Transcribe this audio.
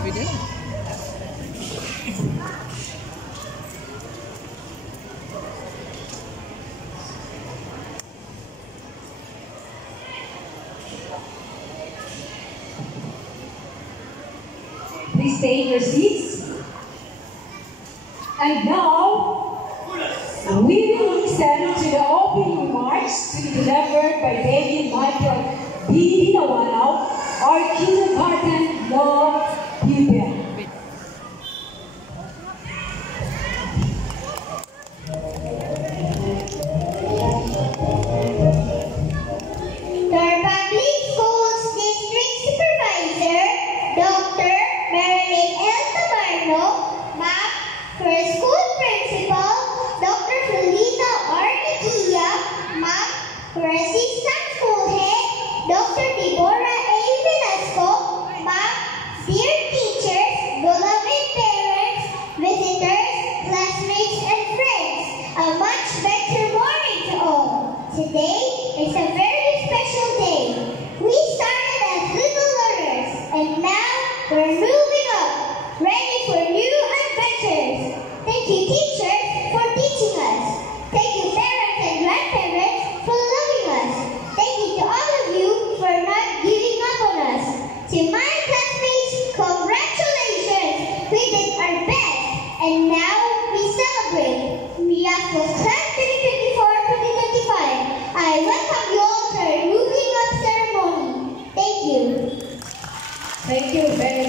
Pwede lang. Please stay in your seats. And now, we will listen to the opening remarks to be delivered by David Michael B. Nawalaw, our kindergarten law pupil. Our Public Schools District Supervisor, Dr. Marilyn L. Tabarno, MAP, for school